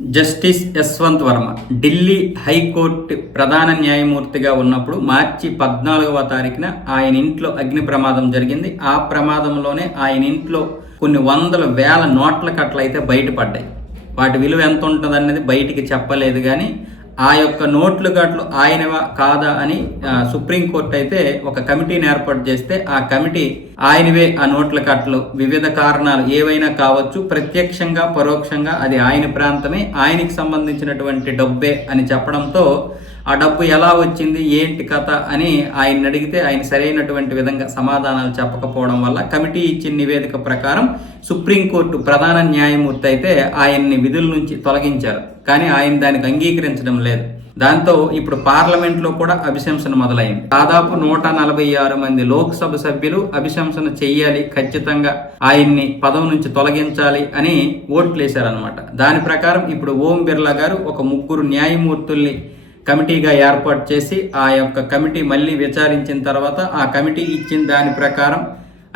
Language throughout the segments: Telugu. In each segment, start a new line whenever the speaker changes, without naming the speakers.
Justice Yashwant Varma Delhi high court ప్రధాన న్యాయమూర్తిగా ఉన్నప్పుడు మార్చి పద్నాలుగవ తారీఖున ఆయన ఇంట్లో అగ్ని ప్రమాదం జరిగింది. ఆ ప్రమాదంలోనే ఆయన ఇంట్లో కొన్ని వందల వేల నోట్ల కట్టలు అయితే బయటపడ్డాయి. వాటి విలువ ఎంత ఉంటుంది అనేది బయటికి చెప్పలేదు కానీ ఆ యొక్క నోట్లు గట్లు ఆయనవా కాదా అని సుప్రీంకోర్టు అయితే ఒక కమిటీని ఏర్పాటు చేస్తే ఆ కమిటీ ఆయనవే ఆ నోట్ల కట్టలు వివిధ కారణాలు ఏవైనా కావచ్చు ప్రత్యక్షంగా పరోక్షంగా అది ఆయన ప్రాంతమే ఆయనకి సంబంధించినటువంటి డబ్బే అని చెప్పడంతో ఆ డబ్బు ఎలా వచ్చింది ఏంటి కథ అని ఆయన అడిగితే ఆయన సరైనటువంటి విధంగా సమాధానాలు చెప్పకపోవడం వల్ల కమిటీ ఇచ్చిన నివేదిక ప్రకారం సుప్రీంకోర్టు ప్రధాన న్యాయమూర్తి అయితే ఆయన్ని విధుల నుంచి తొలగించారు. కానీ ఆయన దానికి అంగీకరించడం లేదు. దాంతో ఇప్పుడు పార్లమెంట్లో కూడా అభిశంసన మొదలైంది. దాదాపు నూట నలభై ఆరు మంది లోక్సభ సభ్యులు అభిశంసన చేయాలి ఖచ్చితంగా ఆయన్ని పదవి నుంచి తొలగించాలి అని ఓట్లేశారనమాట దాని ప్రకారం ఇప్పుడు ఓం బిర్లా గారు ఒక ముగ్గురు న్యాయమూర్తుల్ని కమిటీగా ఏర్పాటు చేసి ఆ యొక్క కమిటీ మళ్ళీ విచారించిన తర్వాత ఆ కమిటీ ఇచ్చిన దాని ప్రకారం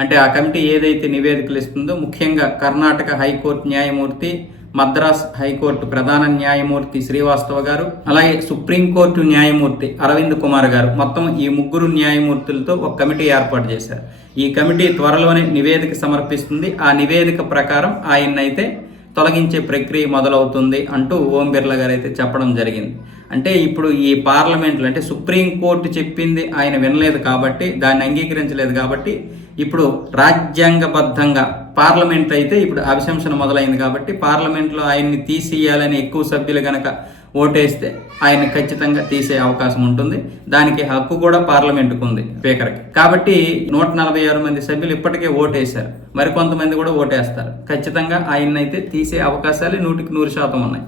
అంటే ఆ కమిటీ ఏదైతే నివేదికలు ఇస్తుందో ముఖ్యంగా కర్ణాటక హైకోర్టు న్యాయమూర్తి మద్రాస్ హైకోర్టు ప్రధాన న్యాయమూర్తి శ్రీవాస్తవ గారు అలాగే సుప్రీంకోర్టు న్యాయమూర్తి అరవింద్ కుమార్ గారు మొత్తం ఈ ముగ్గురు న్యాయమూర్తులతో ఒక కమిటీ ఏర్పాటు చేశారు. ఈ కమిటీ త్వరలోనే నివేదిక సమర్పిస్తుంది. ఆ నివేదిక ప్రకారం ఆయన్నైతే తొలగించే ప్రక్రియ మొదలవుతుంది అంటూ ఓం బిర్లా గారు అయితే చెప్పడం జరిగింది. అంటే ఇప్పుడు ఈ పార్లమెంట్లో అంటే సుప్రీంకోర్టు చెప్పింది ఆయన వినలేదు కాబట్టి దాన్ని అంగీకరించలేదు కాబట్టి ఇప్పుడు రాజ్యాంగబద్ధంగా పార్లమెంట్ అయితే ఇప్పుడు అభిశంసన మొదలైంది కాబట్టి పార్లమెంట్లో ఆయన్ని తీసేయాలని ఎక్కువ సభ్యులు గనక ఓటేస్తే ఆయన్ని ఖచ్చితంగా తీసే అవకాశం ఉంటుంది. దానికి హక్కు కూడా పార్లమెంటుకు ఉంది స్పీకర్కి. కాబట్టి నూట నలభై ఆరు మంది సభ్యులు ఇప్పటికే ఓటేశారు. మరి కొంతమంది కూడా ఓటేస్తారు. ఖచ్చితంగా ఆయన్నైతే తీసే అవకాశాలు నూటికి నూరు శాతం ఉన్నాయి.